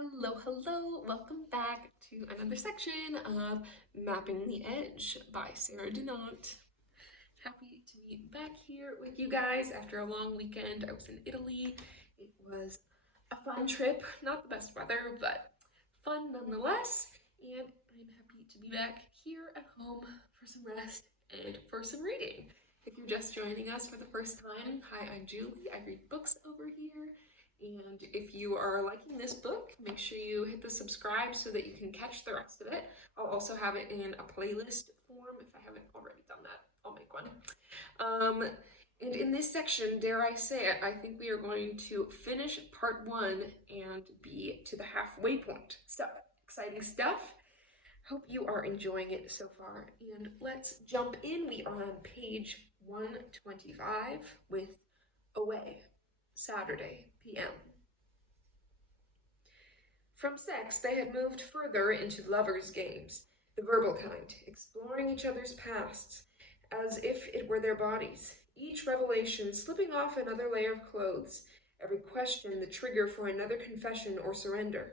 Hello, welcome back to another section of Mapping the Edge by Sarah Dunant. Happy to be back here with you guys after a long weekend. I was in Italy. It was a fun trip, not the best weather, but fun nonetheless, and I'm happy to be back here at home for some rest and for some reading. If you're just joining us for the first time, hi, I'm Julie. I read books over here. And if you are liking this book, make sure you hit the subscribe so that you can catch the rest of it. I'll also have it in a playlist form. If I haven't already done that, I'll make one. And in this section, dare I say it, I think we are going to finish part 1 and be to the halfway point. So, exciting stuff. Hope you are enjoying it so far. And let's jump in. We are on page 125 with Away. Saturday, p.m. From sex, they had moved further into lovers' games, the verbal kind, exploring each other's pasts, as if it were their bodies, each revelation slipping off another layer of clothes, every question the trigger for another confession or surrender.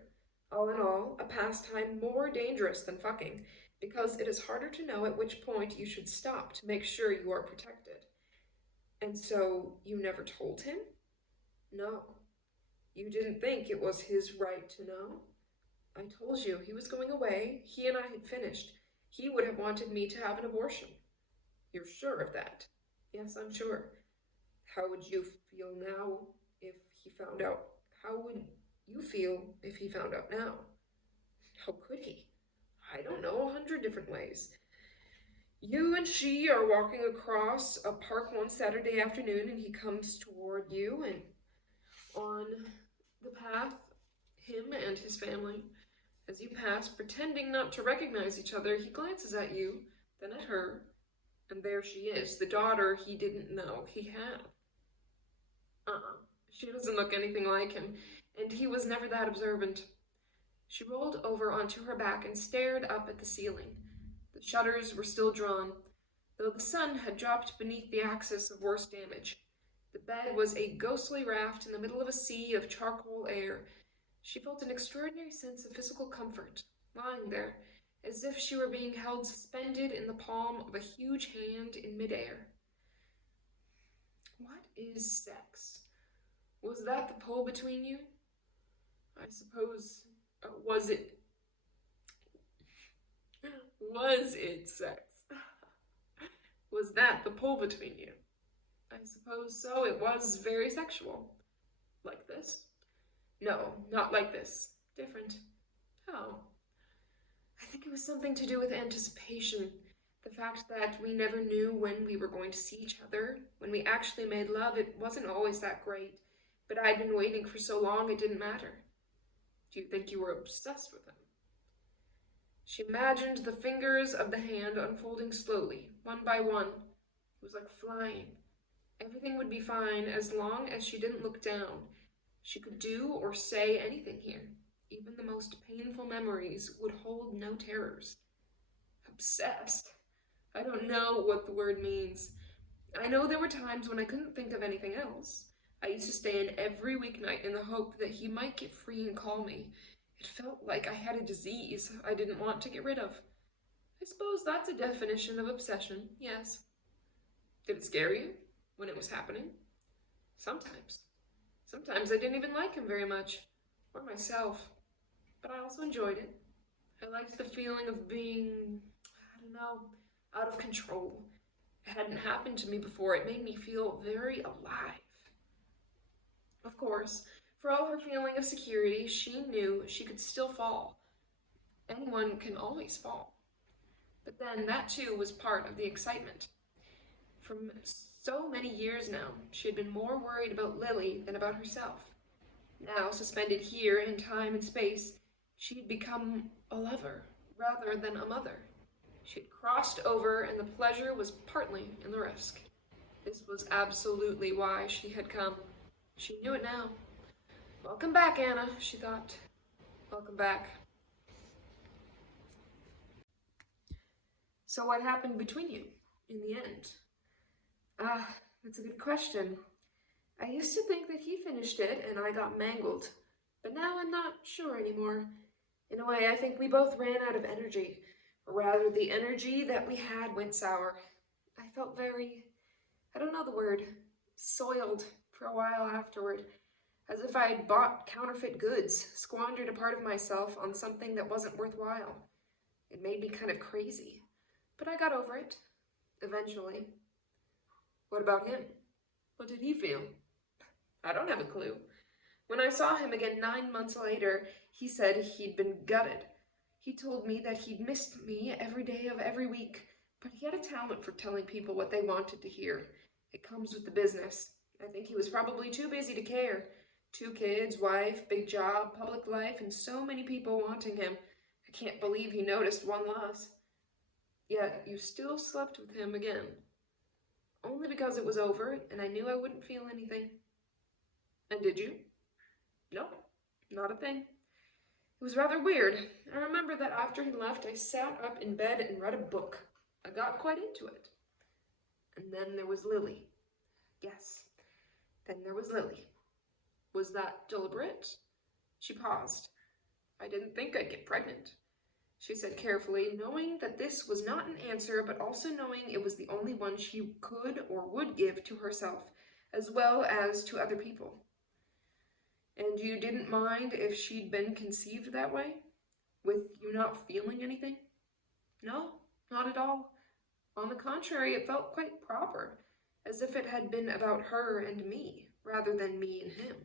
All in all, a pastime more dangerous than fucking, because it is harder to know at which point you should stop to make sure you are protected. And so, you never told him? No. You didn't think it was his right to know? I told you he was going away. He and I had finished. He would have wanted me to have an abortion. You're sure of that? Yes, I'm sure. How would you feel now if he found out? How would you feel if he found out now? How could he? I don't know, 100 different ways. You and she are walking across a park one Saturday afternoon and he comes toward you and on the path, him and his family. As you pass, pretending not to recognize each other, he glances at you, then at her, and there she is, the daughter he didn't know he had. She doesn't look anything like him, and he was never that observant. She rolled over onto her back and stared up at the ceiling. The shutters were still drawn, though the sun had dropped beneath the axis of worse damage. The bed was a ghostly raft in the middle of a sea of charcoal air. She felt an extraordinary sense of physical comfort, lying there, as if she were being held suspended in the palm of a huge hand in midair. What is sex? Was that the pull between you? I suppose, was it sex? Was that the pull between you? I suppose so. It was very sexual. Like this? No, not like this. Different. How? I think it was something to do with anticipation. The fact that we never knew when we were going to see each other. When we actually made love, it wasn't always that great. But I'd been waiting for so long it didn't matter. Do you think you were obsessed with him? She imagined the fingers of the hand unfolding slowly, one by one. It was like flying. Everything would be fine as long as she didn't look down. She could do or say anything here. Even the most painful memories would hold no terrors. Obsessed? I don't know what the word means. I know there were times when I couldn't think of anything else. I used to stay in every weeknight in the hope that he might get free and call me. It felt like I had a disease I didn't want to get rid of. I suppose that's a definition of obsession, yes. Did it scare you? When it was happening? Sometimes. Sometimes I didn't even like him very much, or myself, but I also enjoyed it. I liked the feeling of being, out of control. It hadn't happened to me before. It made me feel very alive. Of course, for all her feeling of security, she knew she could still fall. Anyone can always fall. But then that too was part of the excitement. From so many years now, she had been more worried about Lily than about herself. Now, suspended here in time and space, she had become a lover rather than a mother. She had crossed over, and the pleasure was partly in the risk. This was absolutely why she had come. She knew it now. Welcome back, Anna, she thought. Welcome back. So what happened between you in the end? That's a good question. I used to think that he finished it and I got mangled, But now I'm not sure anymore. In a way, I think we both ran out of energy. Or rather, the energy that we had went sour. I felt I don't know the word, soiled for a while afterward, as if I had bought counterfeit goods, squandered a part of myself on something that wasn't worthwhile. It made me kind of crazy. But I got over it, eventually. What about him? What did he feel? I don't have a clue. When I saw him again 9 months later, he said he'd been gutted. He told me that he'd missed me every day of every week, but he had a talent for telling people what they wanted to hear. It comes with the business. I think he was probably too busy to care. 2 kids, wife, big job, public life, and so many people wanting him. I can't believe he noticed one loss. Yet you still slept with him again. Only because it was over, and I knew I wouldn't feel anything. And did you? No, not a thing. It was rather weird. I remember that after he left, I sat up in bed and read a book. I got quite into it. And then there was Lily. Yes, then there was Lily. Was that deliberate? She paused. I didn't think I'd get pregnant, she said carefully, knowing that this was not an answer, but also knowing it was the only one she could or would give to herself, as well as to other people. And you didn't mind if she'd been conceived that way? With you not feeling anything? No, not at all. On the contrary, it felt quite proper, as if it had been about her and me, rather than me and him.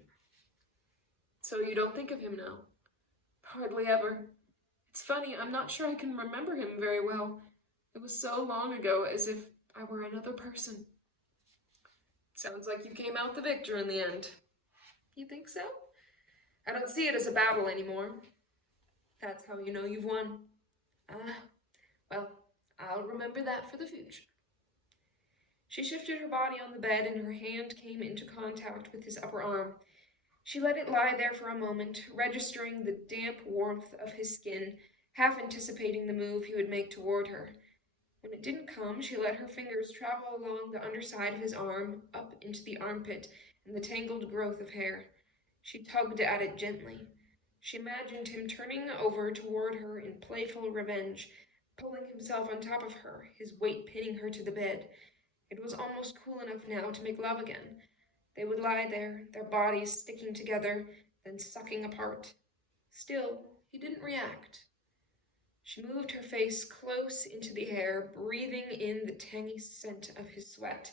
So you don't think of him now? Hardly ever. It's funny, I'm not sure I can remember him very well. It was so long ago, as if I were another person. Sounds like you came out the victor in the end. You think so? I don't see it as a battle anymore. That's how you know you've won. Well, I'll remember that for the future. She shifted her body on the bed and her hand came into contact with his upper arm. She let it lie there for a moment, registering the damp warmth of his skin, half anticipating the move he would make toward her. When it didn't come, she let her fingers travel along the underside of his arm, up into the armpit and the tangled growth of hair. She tugged at it gently. She imagined him turning over toward her in playful revenge, pulling himself on top of her, his weight pinning her to the bed. It was almost cool enough now to make love again. They would lie there, their bodies sticking together, then sucking apart. Still, he didn't react. She moved her face close into the air, breathing in the tangy scent of his sweat.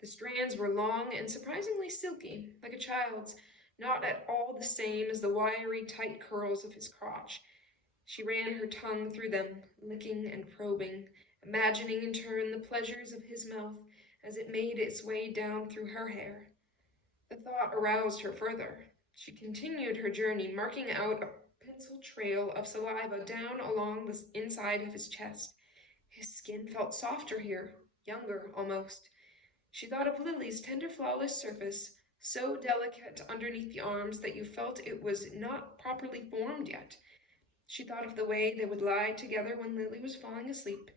The strands were long and surprisingly silky, like a child's, not at all the same as the wiry, tight curls of his crotch. She ran her tongue through them, licking and probing, imagining in turn the pleasures of his mouth as it made its way down through her hair. The thought aroused her further. She continued her journey, marking out a pencil trail of saliva down along the inside of his chest. His skin felt softer here, younger almost. She thought of Lily's tender, flawless surface, so delicate underneath the arms that you felt it was not properly formed yet. She thought of the way they would lie together when Lily was falling asleep,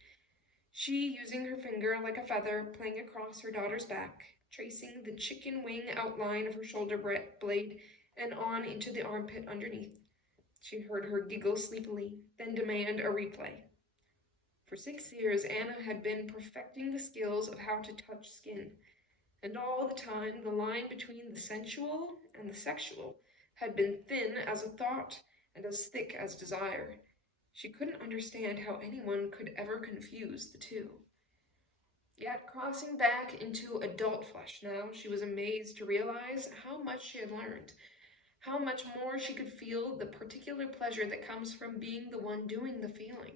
she using her finger like a feather playing across her daughter's back, tracing the chicken wing outline of her shoulder blade and on into the armpit underneath. She heard her giggle sleepily, then demand a replay. For 6 years, Anna had been perfecting the skills of how to touch skin, and all the time the line between the sensual and the sexual had been thin as a thought and as thick as desire. She couldn't understand how anyone could ever confuse the two. Yet, crossing back into adult flesh now, she was amazed to realize how much she had learned, how much more she could feel the particular pleasure that comes from being the one doing the feeling.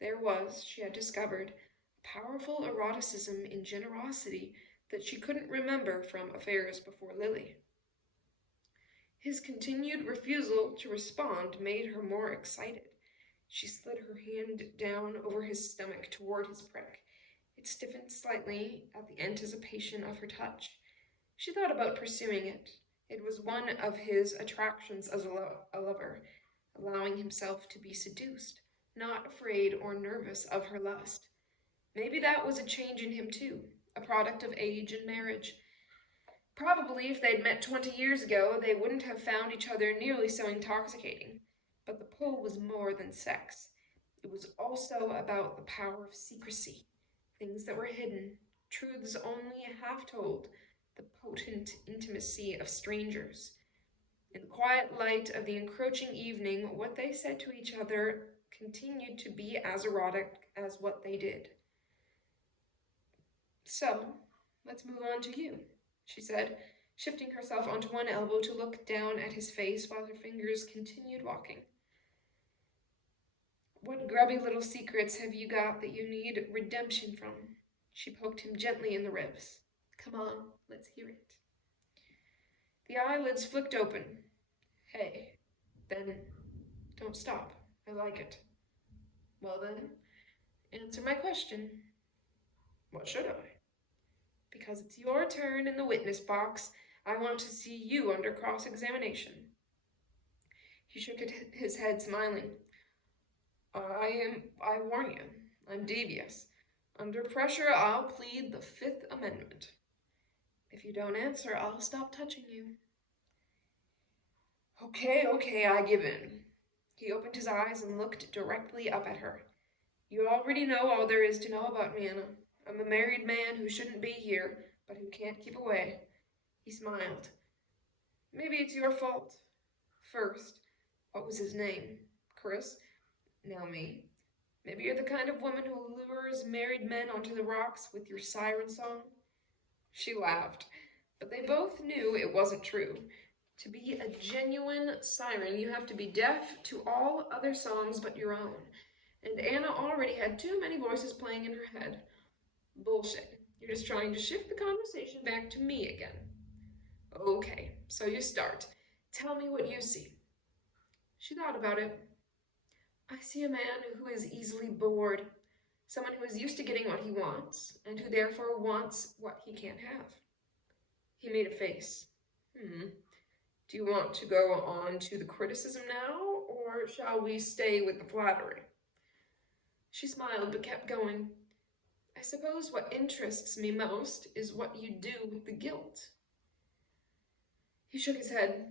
There was, she had discovered, a powerful eroticism in generosity that she couldn't remember from affairs before Lily. His continued refusal to respond made her more excited. She slid her hand down over his stomach toward his prick. It stiffened slightly at the anticipation of her touch. She thought about pursuing it. It was one of his attractions as a lover, allowing himself to be seduced, not afraid or nervous of her lust. Maybe that was a change in him too, a product of age and marriage. Probably if they'd met 20 years ago, they wouldn't have found each other nearly so intoxicating. But the pull was more than sex. It was also about the power of secrecy, things that were hidden, truths only half told, the potent intimacy of strangers. In the quiet light of the encroaching evening, what they said to each other continued to be as erotic as what they did. So, let's move on to you, she said, shifting herself onto one elbow to look down at his face while her fingers continued walking. What grubby little secrets have you got that you need redemption from? She poked him gently in the ribs. Come on, let's hear it. The eyelids flicked open. Hey, then don't stop. I like it. Well then, answer my question. What should I? Because it's your turn in the witness box. I want to see you under cross-examination. He shook his head, smiling. I warn you, I'm devious. Under pressure, I'll plead the Fifth Amendment. If you don't answer, I'll stop touching you. Okay, I give in. He opened his eyes and looked directly up at her. You already know all there is to know about me, Anna. I'm a married man who shouldn't be here, but who can't keep away. He smiled. Maybe it's your fault. First, what was his name? Chris? Now me. Maybe you're the kind of woman who lures married men onto the rocks with your siren song? She laughed, but they both knew it wasn't true. To be a genuine siren, you have to be deaf to all other songs but your own. And Anna already had too many voices playing in her head. Bullshit. You're just trying to shift the conversation back to me again. Okay, so you start. Tell me what you see. She thought about it. I see a man who is easily bored, someone who is used to getting what he wants, and who therefore wants what he can't have. He made a face. Do you want to go on to the criticism now, or shall we stay with the flattery? She smiled but kept going. I suppose what interests me most is what you do with the guilt. He shook his head.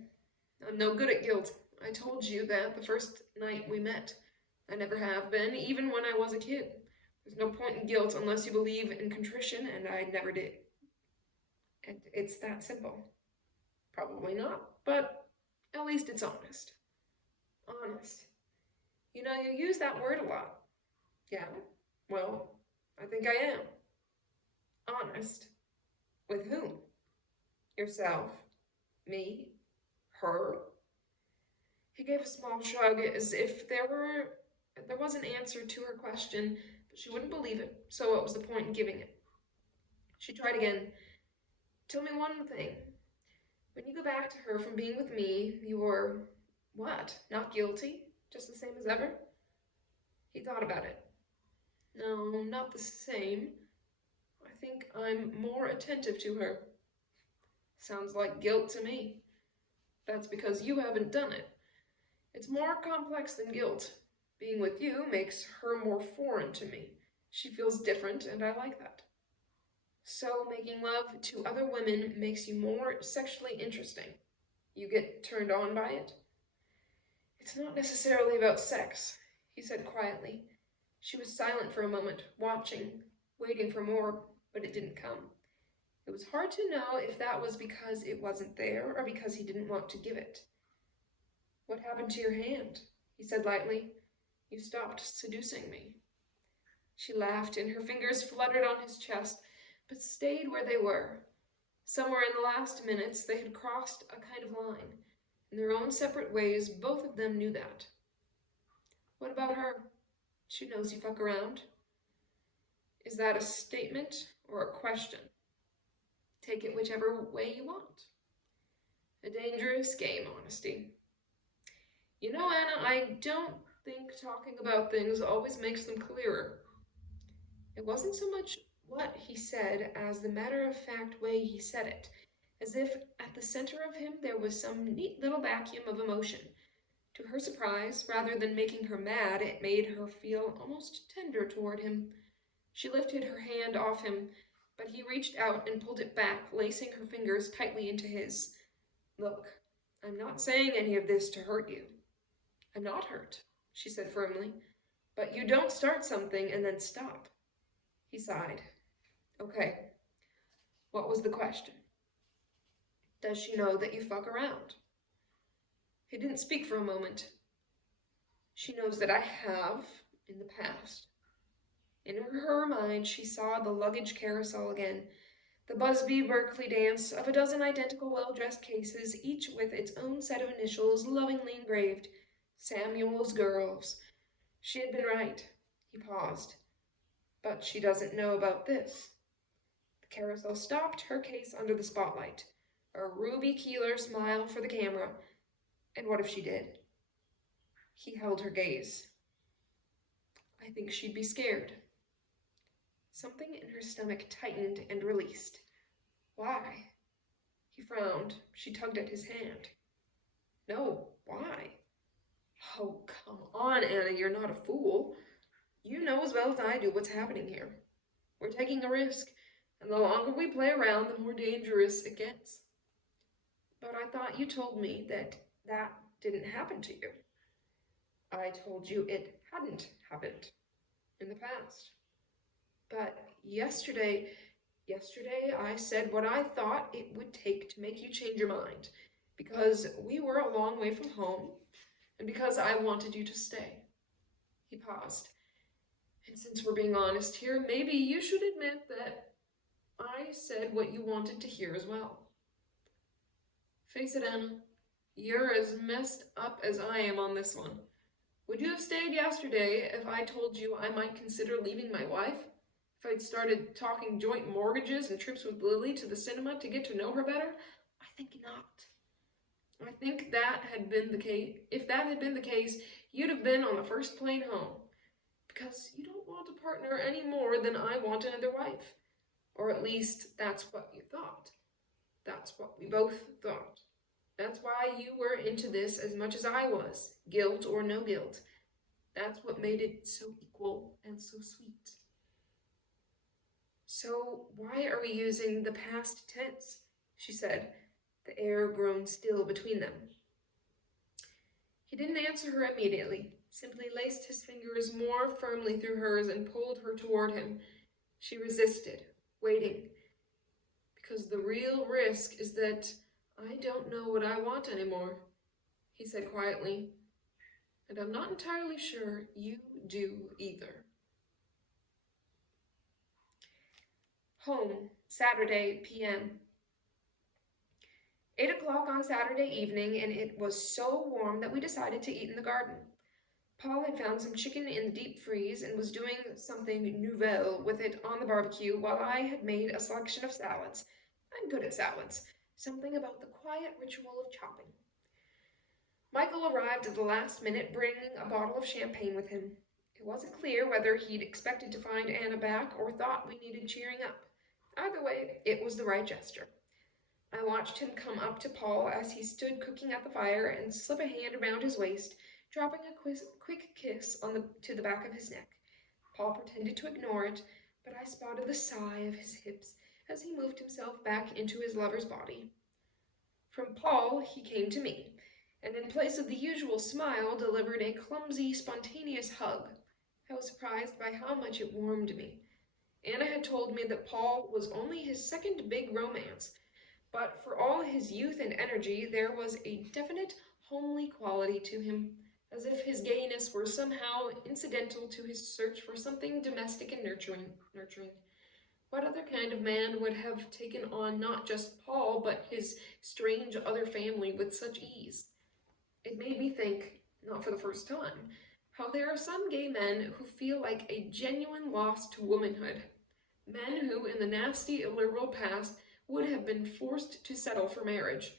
I'm no good at guilt. I told you that the first night we met. I never have been, even when I was a kid. There's no point in guilt unless you believe in contrition, and I never did. And it's that simple. Probably not, but at least it's honest. Honest. You know, you use that word a lot. Yeah, well, I think I am. Honest. With whom? Yourself. Me. Her. He gave a small shrug as if there was an answer to her question, but she wouldn't believe it, so what was the point in giving it? She tried again. Tell me one thing. When you go back to her from being with me, you were, what, not guilty? Just the same as ever? He thought about it. No, not the same. I think I'm more attentive to her. Sounds like guilt to me. That's because you haven't done it. It's more complex than guilt. Being with you makes her more foreign to me. She feels different, and I like that. So making love to other women makes you more sexually interesting. You get turned on by it? It's not necessarily about sex, he said quietly. She was silent for a moment, watching, waiting for more, but it didn't come. It was hard to know if that was because it wasn't there or because he didn't want to give it. What happened to your hand? He said lightly. You stopped seducing me. She laughed, and her fingers fluttered on his chest, but stayed where they were. Somewhere in the last minutes, they had crossed a kind of line. In their own separate ways, both of them knew that. What about her? She knows you fuck around. Is that a statement or a question? Take it whichever way you want. A dangerous game, honesty. You know, Anna, I don't think talking about things always makes them clearer. It wasn't so much what he said as the matter-of-fact way he said it, as if at the center of him there was some neat little vacuum of emotion. To her surprise, rather than making her mad, it made her feel almost tender toward him. She lifted her hand off him, but he reached out and pulled it back, lacing her fingers tightly into his. Look, I'm not saying any of this to hurt you. I'm not hurt, she said firmly, but you don't start something and then stop. He sighed. Okay, what was the question? Does she know that you fuck around? He didn't speak for a moment. She knows that I have in the past. In her mind, she saw the luggage carousel again, the Busby Berkeley dance of a dozen identical well-dressed cases, each with its own set of initials lovingly engraved. Samuel's girls. She had been right. He paused. But she doesn't know about this. The carousel stopped, her case under the spotlight. A Ruby Keeler smile for the camera. And what if she did? He held her gaze. I think she'd be scared. Something in her stomach tightened and released. Why? He frowned. She tugged at his hand. No, why? Oh, come on, Anna, you're not a fool. You know as well as I do what's happening here. We're taking a risk, and the longer we play around, the more dangerous it gets. But I thought you told me that didn't happen to you. I told you it hadn't happened in the past. But yesterday I said what I thought it would take to make you change your mind, because we were a long way from home, and because I wanted you to stay. He paused. And since we're being honest here, maybe you should admit that I said what you wanted to hear as well. Face it, Anna, you're as messed up as I am on this one. Would you have stayed yesterday if I told you I might consider leaving my wife? If I'd started talking joint mortgages and trips with Lily to the cinema to get to know her better? I think not. I think that had been the case. If that had been the case, you'd have been on the first plane home. Because you don't want a partner any more than I want another wife. Or at least that's what you thought. That's what we both thought. That's why you were into this as much as I was, guilt or no guilt. That's what made it so equal and so sweet. So why are we using the past tense? She said, the air grown still between them. He didn't answer her immediately, simply laced his fingers more firmly through hers and pulled her toward him. She resisted, waiting, because the real risk is that I don't know what I want anymore, he said quietly, and I'm not entirely sure you do either. Home, Saturday, p.m. 8 o'clock on Saturday evening, and it was so warm that we decided to eat in the garden. Paul had found some chicken in the deep freeze and was doing something nouvelle with it on the barbecue while I had made a selection of salads. I'm good at salads. Something about the quiet ritual of chopping. Michael arrived at the last minute, bringing a bottle of champagne with him. It wasn't clear whether he'd expected to find Anna back or thought we needed cheering up. Either way, it was the right gesture. I watched him come up to Paul as he stood cooking at the fire and slip a hand around his waist, dropping a quick kiss to the back of his neck. Paul pretended to ignore it, but I spotted the sigh of his hips as he moved himself back into his lover's body. From Paul, he came to me, and in place of the usual smile, delivered a clumsy, spontaneous hug. I was surprised by how much it warmed me. Anna had told me that Paul was only his second big romance, but for all his youth and energy, there was a definite homely quality to him, as if his gayness were somehow incidental to his search for something domestic and nurturing. What other kind of man would have taken on not just Paul, but his strange other family with such ease? It made me think, not for the first time, how there are some gay men who feel like a genuine loss to womanhood. Men who, in the nasty, illiberal past, would have been forced to settle for marriage,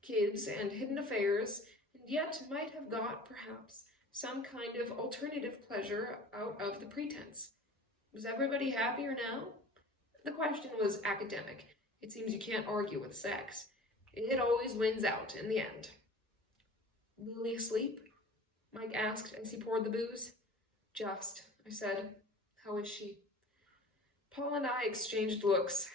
kids and hidden affairs, and yet might have got, perhaps, some kind of alternative pleasure out of the pretense. Was everybody happier now? The question was academic. It seems you can't argue with sex. It always wins out in the end. Lily asleep? Mike asked as he poured the booze. Just, I said. How is she? Paul and I exchanged looks.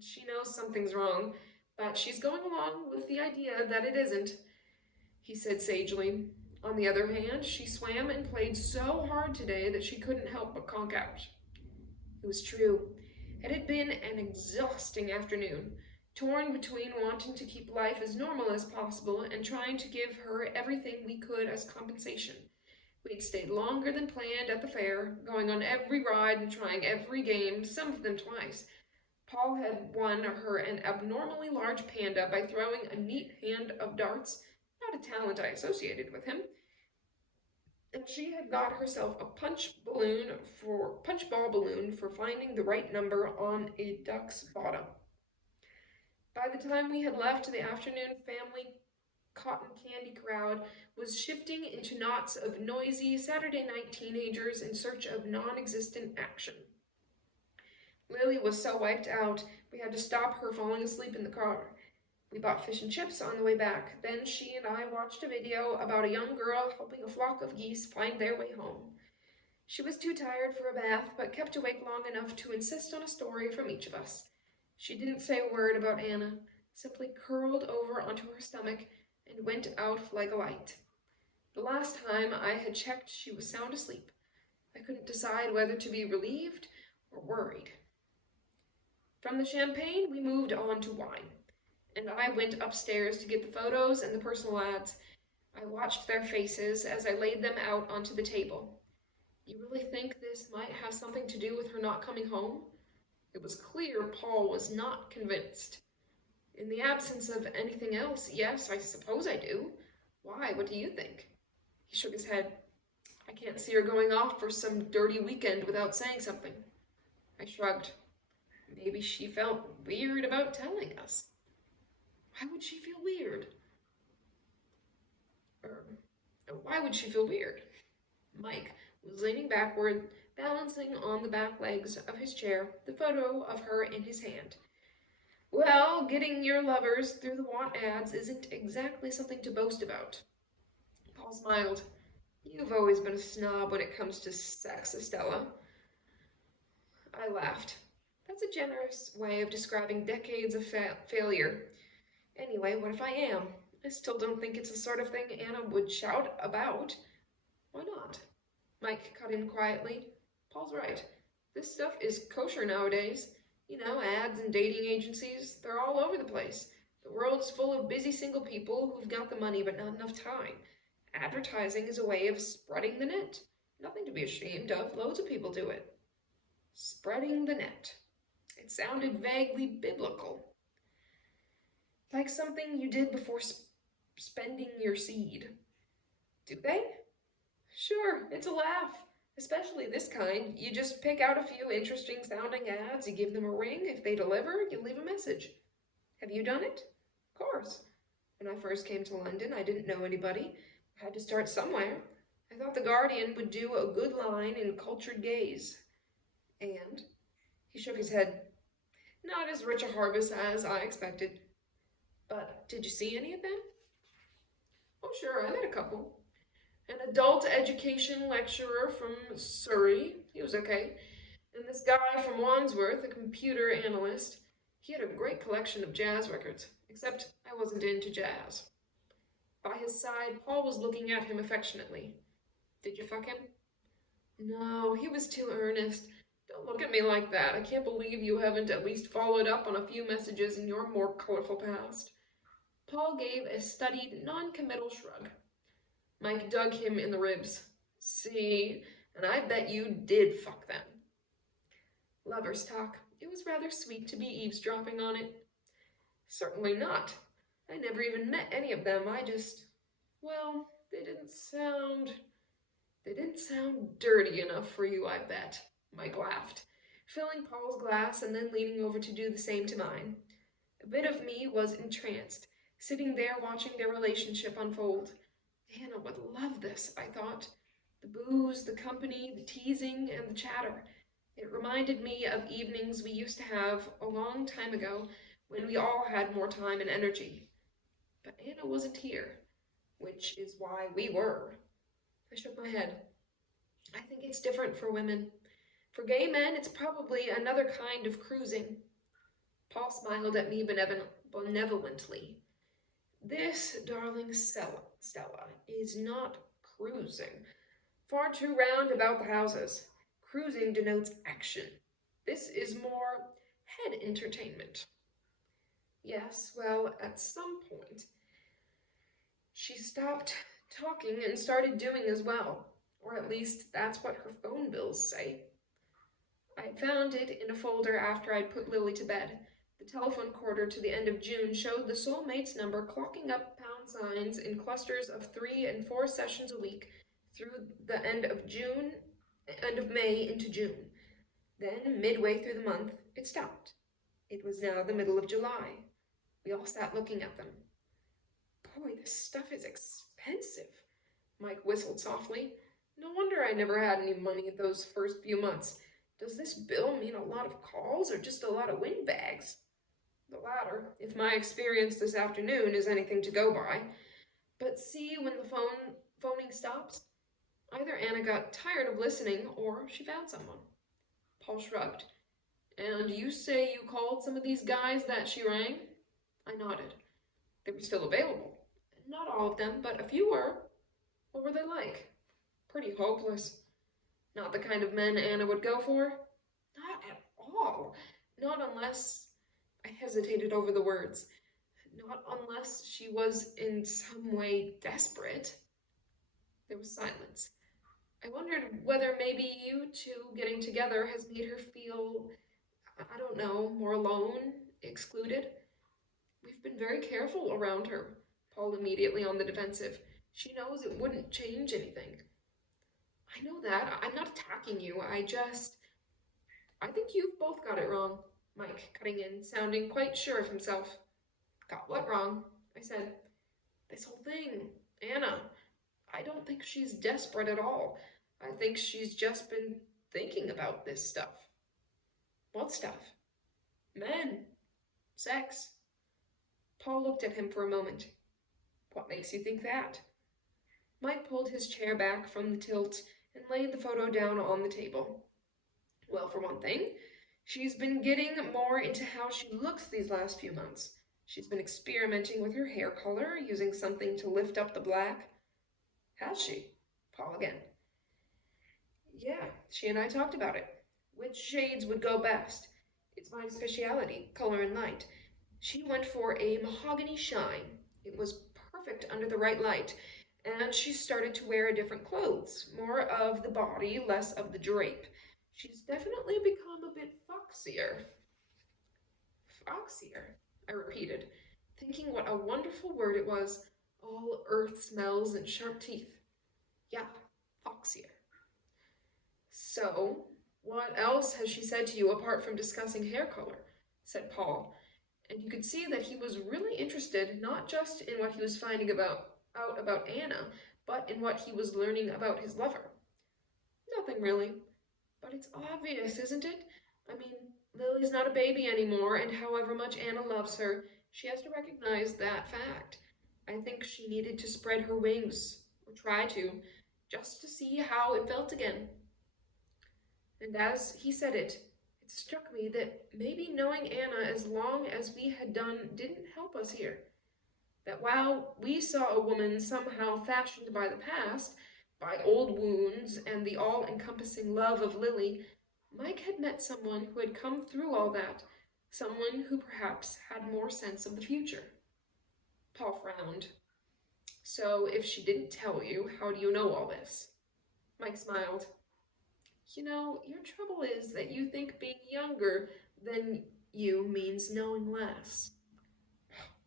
She knows something's wrong, but she's going along with the idea that it isn't, he said sagely. On the other hand, she swam and played so hard today that she couldn't help but conk out. It was true. It had been an exhausting afternoon, torn between wanting to keep life as normal as possible and trying to give her everything we could as compensation. We'd stayed longer than planned at the fair, going on every ride and trying every game, some of them twice. Paul had won her an abnormally large panda by throwing a neat hand of darts, not a talent I associated with him, and she had got herself a punch ball balloon for finding the right number on a duck's bottom. By the time we had left, the afternoon family cotton candy crowd was shifting into knots of noisy Saturday night teenagers in search of non-existent action. Lily was so wiped out, we had to stop her falling asleep in the car. We bought fish and chips on the way back. Then she and I watched a video about a young girl helping a flock of geese find their way home. She was too tired for a bath, but kept awake long enough to insist on a story from each of us. She didn't say a word about Anna, simply curled over onto her stomach and went out like a light. The last time I had checked, she was sound asleep. I couldn't decide whether to be relieved or worried. From the champagne, we moved on to wine, and I went upstairs to get the photos and the personal ads. I watched their faces as I laid them out onto the table. You really think this might have something to do with her not coming home? It was clear Paul was not convinced. In the absence of anything else, yes, I suppose I do. Why? What do you think? He shook his head. I can't see her going off for some dirty weekend without saying something. I shrugged. Maybe she felt weird about telling us. Why would she feel weird? Why would she feel weird? Mike was leaning backward, balancing on the back legs of his chair, the photo of her in his hand. Well, getting your lovers through the want ads isn't exactly something to boast about. Paul smiled. You've always been a snob when it comes to sex, Estella. I laughed. That's a generous way of describing decades of failure. Anyway, what if I am? I still don't think it's the sort of thing Anna would shout about. Why not? Mike cut in quietly. Paul's right. This stuff is kosher nowadays. You know, ads and dating agencies, they're all over the place. The world's full of busy single people who've got the money but not enough time. Advertising is a way of spreading the net. Nothing to be ashamed of. Loads of people do it. Spreading the net. It sounded vaguely biblical. Like something you did before spending your seed. Do they? Sure, it's a laugh. Especially this kind. You just pick out a few interesting sounding ads, you give them a ring. If they deliver, you leave a message. Have you done it? Of course. When I first came to London, I didn't know anybody. I had to start somewhere. I thought The Guardian would do a good line in Cultured Gaze. And? He shook his head. Not as rich a harvest as I expected. But did you see any of them? Oh, sure, I met a couple. An adult education lecturer from Surrey. He was okay. And this guy from Wandsworth, a computer analyst. He had a great collection of jazz records, except I wasn't into jazz. By his side, Paul was looking at him affectionately. Did you fuck him? No, he was too earnest. Don't look at me like that. I can't believe you haven't at least followed up on a few messages in your more colorful past. Paul gave a studied, non-committal shrug. Mike dug him in the ribs. See, and I bet you did fuck them. Lovers talk. It was rather sweet to be eavesdropping on it. Certainly not. I never even met any of them. Well, they didn't sound dirty enough for you, I bet. Mike laughed, filling Paul's glass and then leaning over to do the same to mine. A bit of me was entranced, sitting there watching their relationship unfold. Hannah would love this, I thought. The booze, the company, the teasing, and the chatter. It reminded me of evenings we used to have a long time ago when we all had more time and energy. But Anna wasn't here, which is why we were. I shook my head. I think it's different for women. For gay men, it's probably another kind of cruising. Paul smiled at me benevolently. This, darling Stella, is not cruising. Far too round about the houses. Cruising denotes action. This is more head entertainment. Yes, well, at some point, she stopped talking and started doing as well. Or at least that's what her phone bills say. I found it in a folder after I'd put Lily to bed. The telephone quarter to the end of June showed the soulmate's number clocking up pound signs in clusters of 3 and 4 sessions a week through the end of May into June. Then, midway through the month, it stopped. It was now the middle of July. We all sat looking at them. Boy, this stuff is expensive, Mike whistled softly. No wonder I never had any money in those first few months. Does this bill mean a lot of calls or just a lot of windbags? The latter, if my experience this afternoon is anything to go by. But see, when the phoning stops, either Anna got tired of listening or she found someone. Paul shrugged. And you say you called some of these guys that she rang? I nodded. They were still available. Not all of them, but a few were. What were they like? Pretty hopeless. Not the kind of men Anna would go for? Not at all. Not unless... I hesitated over the words. Not unless she was in some way desperate. There was silence. I wondered whether maybe you two getting together has made her feel, I don't know, more alone, excluded. We've been very careful around her, Paul immediately on the defensive. She knows it wouldn't change anything. I know that. I'm not attacking you. I think you've both got it wrong, Mike, cutting in, sounding quite sure of himself. Got what wrong? I said. This whole thing. Anna. I don't think she's desperate at all. I think she's just been thinking about this stuff. What stuff? Men. Sex. Paul looked at him for a moment. What makes you think that? Mike pulled his chair back from the tilt and laid the photo down on the table. Well, for one thing, she's been getting more into how she looks these last few months. She's been experimenting with her hair color, using something to lift up the black. Has she? Paul again. Yeah, she and I talked about it. Which shades would go best? It's my specialty, color and light. She went for a mahogany shine. It was perfect under the right light. And she started to wear different clothes, more of the body, less of the drape. She's definitely become a bit foxier. Foxier, I repeated, thinking what a wonderful word it was, all earth smells and sharp teeth. Yeah, foxier. So, what else has she said to you apart from discussing hair color? Said Paul, and you could see that he was really interested not just in what he was finding out about Anna, but in what he was learning about his lover. Nothing really. But it's obvious, isn't it? I mean, Lily's not a baby anymore, and however much Anna loves her, she has to recognize that fact. I think she needed to spread her wings, or try to, just to see how it felt again. And as he said it, it struck me that maybe knowing Anna as long as we had done didn't help us here. That while we saw a woman somehow fashioned by the past, by old wounds and the all-encompassing love of Lily, Mike had met someone who had come through all that, someone who perhaps had more sense of the future. Paul frowned. So if she didn't tell you, how do you know all this? Mike smiled. You know, your trouble is that you think being younger than you means knowing less.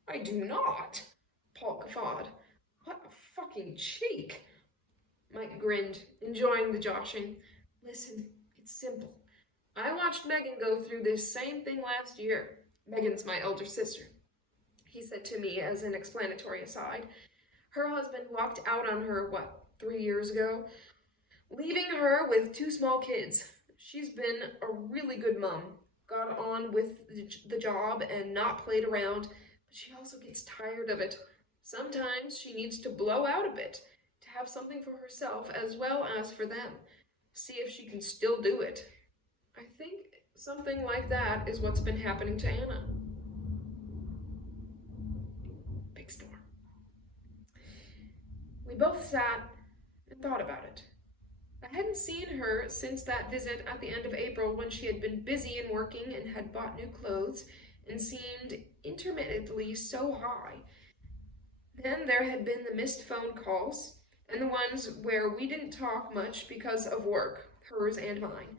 I do not, Paul guffawed. What a fucking cheek. Mike grinned, enjoying the joshing. Listen, it's simple. I watched Megan go through this same thing last year. Megan's my elder sister, he said to me as an explanatory aside. Her husband walked out on her, 3 years ago? Leaving her with 2 small kids. She's been a really good mom. Got on with the job and not played around, but she also gets tired of it. Sometimes she needs to blow out a bit, to have something for herself as well as for them. See if she can still do it. I think something like that is what's been happening to Anna. Big storm. We both sat and thought about it. I hadn't seen her since that visit at the end of April when she had been busy and working and had bought new clothes and seemed intermittently so high. Then there had been the missed phone calls and the ones where we didn't talk much because of work, hers and mine.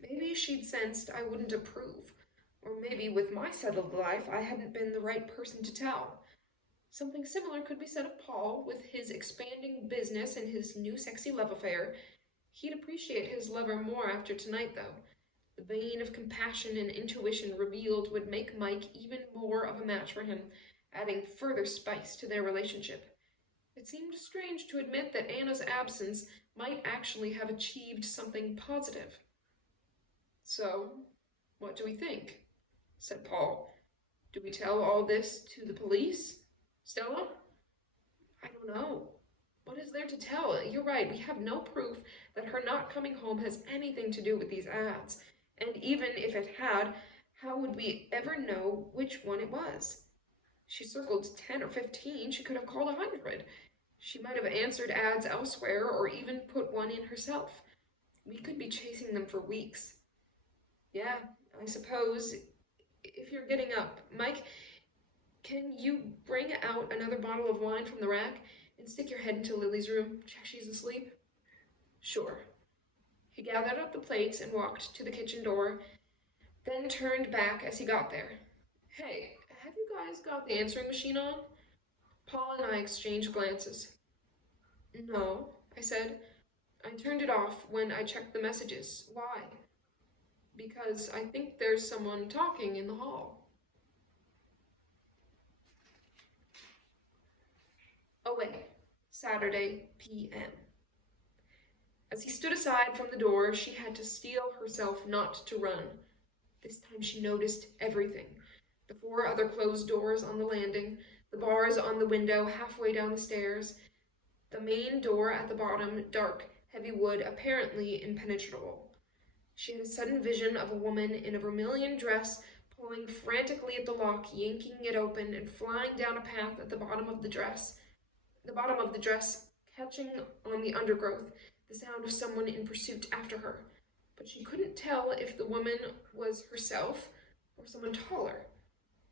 Maybe she'd sensed I wouldn't approve, or maybe with my settled life I hadn't been the right person to tell. Something similar could be said of Paul, with his expanding business and his new sexy love affair. He'd appreciate his lover more after tonight, though. The vein of compassion and intuition revealed would make Mike even more of a match for him, adding further spice to their relationship. It seemed strange to admit that Anna's absence might actually have achieved something positive. "So, what do we think?" said Paul. "Do we tell all this to the police, Stella?" "I don't know. What is there to tell? You're right, we have no proof that her not coming home has anything to do with these ads. And even if it had, how would we ever know which one it was? She circled 10 or 15, she could have called 100. She might have answered ads elsewhere or even put one in herself. We could be chasing them for weeks." "Yeah, I suppose. If you're getting up, Mike, can you bring out another bottle of wine from the rack and stick your head into Lily's room, check she's asleep?" "Sure." He gathered up the plates and walked to the kitchen door, then turned back as he got there. "Hey, have you guys got the answering machine on?" Paul and I exchanged glances. "No," I said. "I turned it off when I checked the messages. Why?" "Because I think there's someone talking in the hall." Away, Saturday, p.m. As he stood aside from the door, she had to steel herself not to run. This time she noticed everything. The 4 other closed doors on the landing, the bars on the window halfway down the stairs, the main door at the bottom, dark, heavy wood, apparently impenetrable. She had a sudden vision of a woman in a vermilion dress pulling frantically at the lock, yanking it open, and flying down a path at the bottom of the dress, catching on the undergrowth, the sound of someone in pursuit after her. But she couldn't tell if the woman was herself or someone taller.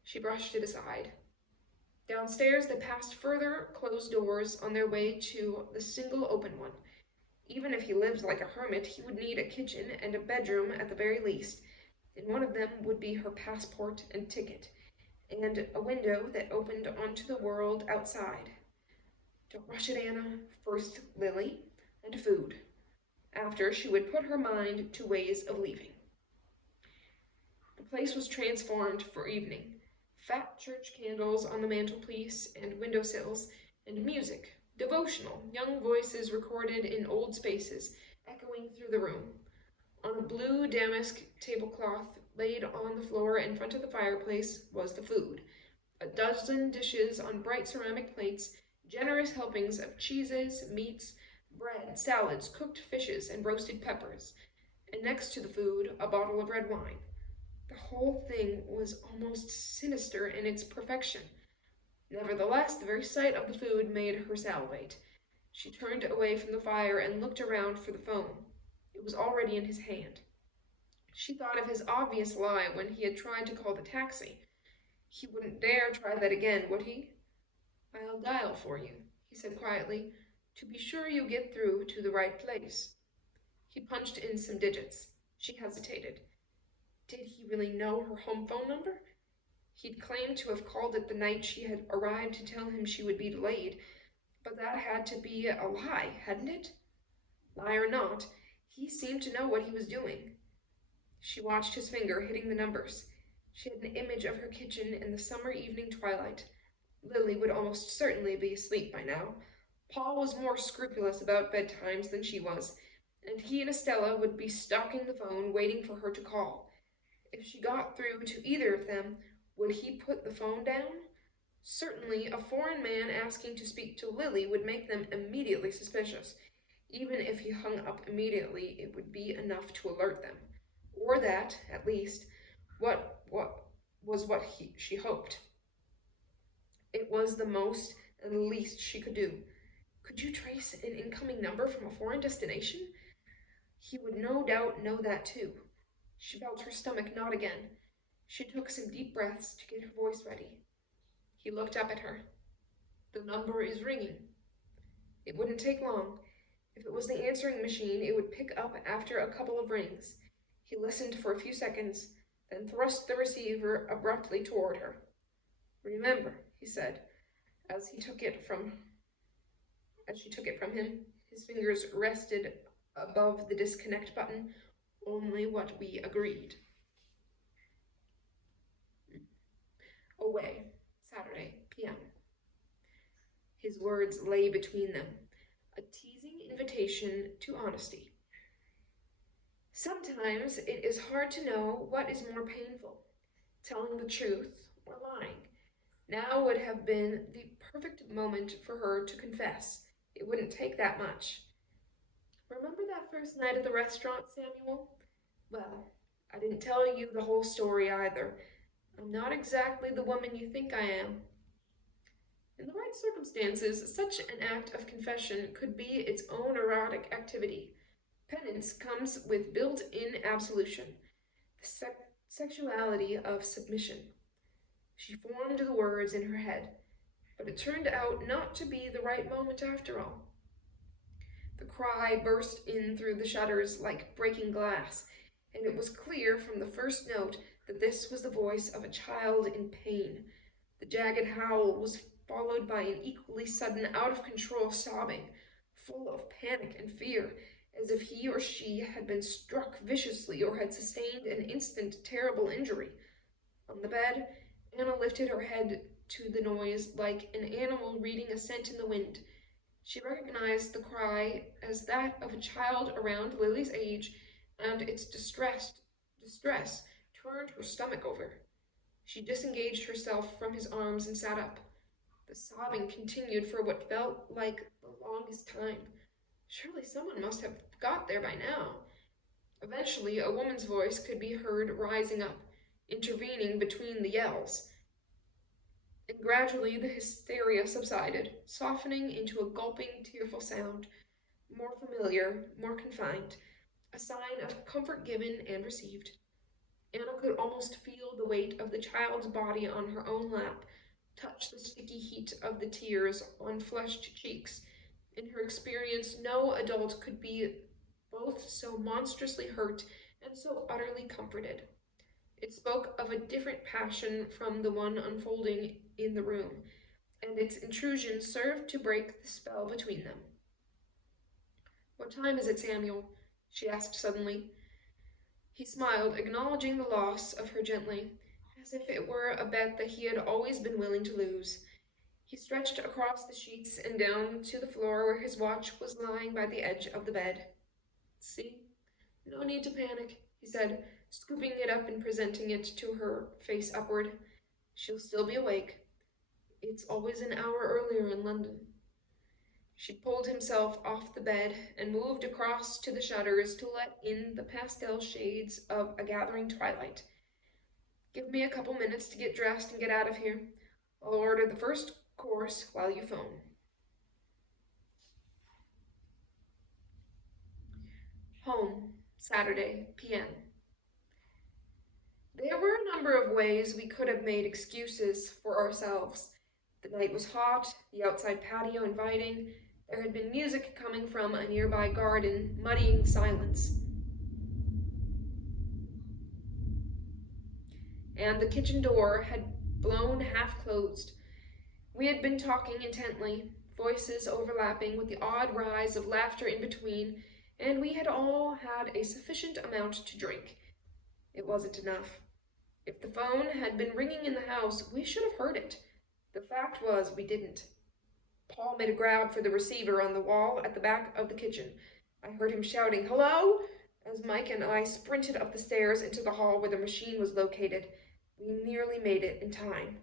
She brushed it aside. Downstairs they passed further closed doors on their way to the single open one. Even if he lived like a hermit, he would need a kitchen and a bedroom at the very least. In one of them would be her passport and ticket, and a window that opened onto the world outside. Don't rush it, Anna. First Lily, and food. After, she would put her mind to ways of leaving. The place was transformed for evening. Fat church candles on the mantelpiece and windowsills, and music, devotional, young voices recorded in old spaces, echoing through the room. On a blue damask tablecloth laid on the floor in front of the fireplace was the food. A dozen dishes on bright ceramic plates, generous helpings of cheeses, meats, bread, salads, cooked fishes, and roasted peppers. And next to the food, a bottle of red wine. The whole thing was almost sinister in its perfection. Nevertheless, the very sight of the food made her salivate. She turned away from the fire and looked around for the phone. It was already in his hand. She thought of his obvious lie when he had tried to call the taxi. He wouldn't dare try that again, would he? "I'll dial for you," he said quietly, "to be sure you get through to the right place." He punched in some digits. She hesitated. Did he really know her home phone number? He'd claimed to have called it the night she had arrived to tell him she would be delayed, but that had to be a lie, hadn't it? Lie or not, he seemed to know what he was doing. She watched his finger hitting the numbers. She had an image of her kitchen in the summer evening twilight. Lily would almost certainly be asleep by now. Paul was more scrupulous about bedtimes than she was, and he and Estella would be stalking the phone, waiting for her to call. If she got through to either of them, would he put the phone down? Certainly, a foreign man asking to speak to Lily would make them immediately suspicious. Even if he hung up immediately, it would be enough to alert them. Or that, at least, what she hoped. It was the most and the least she could do. Could you trace an incoming number from a foreign destination? He would no doubt know that too. She felt her stomach knot again. She took some deep breaths to get her voice ready. He looked up at her. The number is ringing. It wouldn't take long. If it was the answering machine, it would pick up after a couple of rings. He listened for a few seconds, then thrust the receiver abruptly toward her. Remember, he said, as she took it from him. His fingers rested above the disconnect button. Only what we agreed. Away, Saturday, p.m. His words lay between them, a teasing invitation to honesty. Sometimes it is hard to know what is more painful, telling the truth or lying. Now would have been the perfect moment for her to confess. It wouldn't take that much. Remember that first night at the restaurant, Samuel? Well, I didn't tell you the whole story either. I'm not exactly the woman you think I am. In the right circumstances, such an act of confession could be its own erotic activity. Penance comes with built-in absolution, the sexuality of submission. She formed the words in her head, but it turned out not to be the right moment after all. The cry burst in through the shutters like breaking glass, and it was clear from the first note that this was the voice of a child in pain. The jagged howl was followed by an equally sudden, out-of-control sobbing, full of panic and fear, as if he or she had been struck viciously or had sustained an instant, terrible injury. On the bed, Anna lifted her head to the noise like an animal reading a scent in the wind. She recognized the cry as that of a child around Lily's age, and its distress turned her stomach over. She disengaged herself from his arms and sat up. The sobbing continued for what felt like the longest time. Surely someone must have got there by now. Eventually, a woman's voice could be heard rising up, intervening between the yells. And gradually the hysteria subsided, softening into a gulping, tearful sound, more familiar, more confined, a sign of comfort given and received. Anna could almost feel the weight of the child's body on her own lap, touch the sticky heat of the tears on flushed cheeks. In her experience, no adult could be both so monstrously hurt and so utterly comforted. It spoke of a different passion from the one unfolding in the room, and its intrusion served to break the spell between them. "What time is it, Samuel?" she asked suddenly. He smiled, acknowledging the loss of her gently, as if it were a bet that he had always been willing to lose. He stretched across the sheets and down to the floor where his watch was lying by the edge of the bed. "See? No need to panic," he said, scooping it up and presenting it to her face upward. "She'll still be awake. It's always an hour earlier in London." She pulled himself off the bed and moved across to the shutters to let in the pastel shades of a gathering twilight. "Give me a couple minutes to get dressed and get out of here. I'll order the first course while you phone." Home, Saturday, p.m. There were a number of ways we could have made excuses for ourselves. The night was hot, the outside patio inviting. There had been music coming from a nearby garden, muddying the silence. And the kitchen door had blown half closed. We had been talking intently, voices overlapping with the odd rise of laughter in between, and we had all had a sufficient amount to drink. It wasn't enough. If the phone had been ringing in the house, we should have heard it. The fact was, we didn't. Paul made a grab for the receiver on the wall at the back of the kitchen. I heard him shouting, "Hello?" as Mike and I sprinted up the stairs into the hall where the machine was located. We nearly made it in time.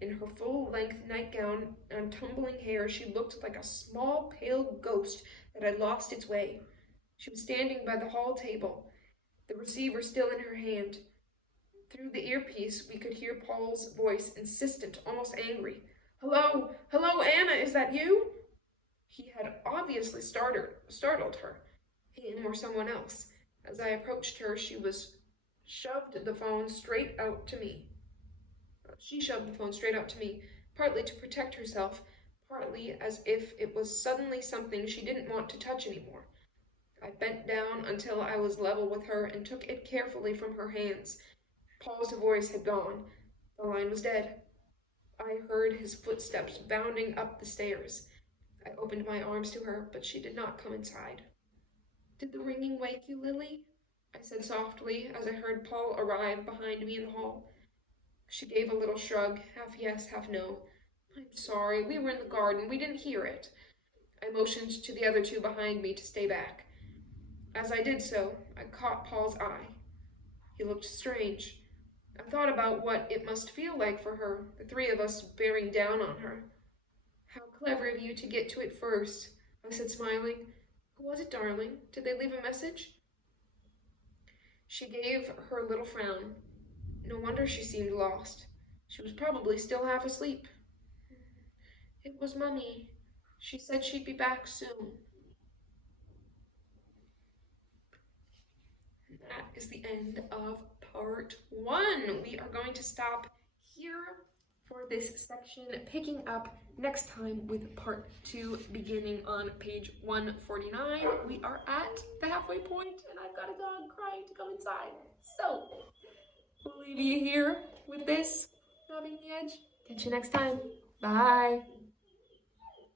In her full-length nightgown and tumbling hair, she looked like a small, pale ghost that had lost its way. She was standing by the hall table. the receiver still in her hand. Through the earpiece, we could hear Paul's voice, insistent, almost angry. Hello? Hello, Anna, is that you? He had obviously startled her, him or someone else. As I approached her, she shoved the phone straight out to me. She shoved the phone straight out to me, partly to protect herself, partly as if it was suddenly something she didn't want to touch anymore. I bent down until I was level with her and took it carefully from her hands. Paul's voice had gone. The line was dead. I heard his footsteps bounding up the stairs. I opened my arms to her, but she did not come inside. Did the ringing wake you, Lily? I said softly as I heard Paul arrive behind me in the hall. She gave a little shrug, half yes, half no. I'm sorry, we were in the garden, we didn't hear it. I motioned to the other two behind me to stay back. As I did so, I caught Paul's eye. He looked strange. I thought about what it must feel like for her, the three of us bearing down on her. How clever of you to get to it first, I said, smiling. Who was it, darling? Did they leave a message? She gave her little frown. No wonder she seemed lost. She was probably still half asleep. It was Mummy. She said she'd be back soon. That is the end of part 1. We are going to stop here for this section, picking up next time with part 2, beginning on page 149. We are at the halfway point, and I've got a dog crying to come inside. So, we'll leave you here with this, Knobbing the Edge. Catch you next time. Bye.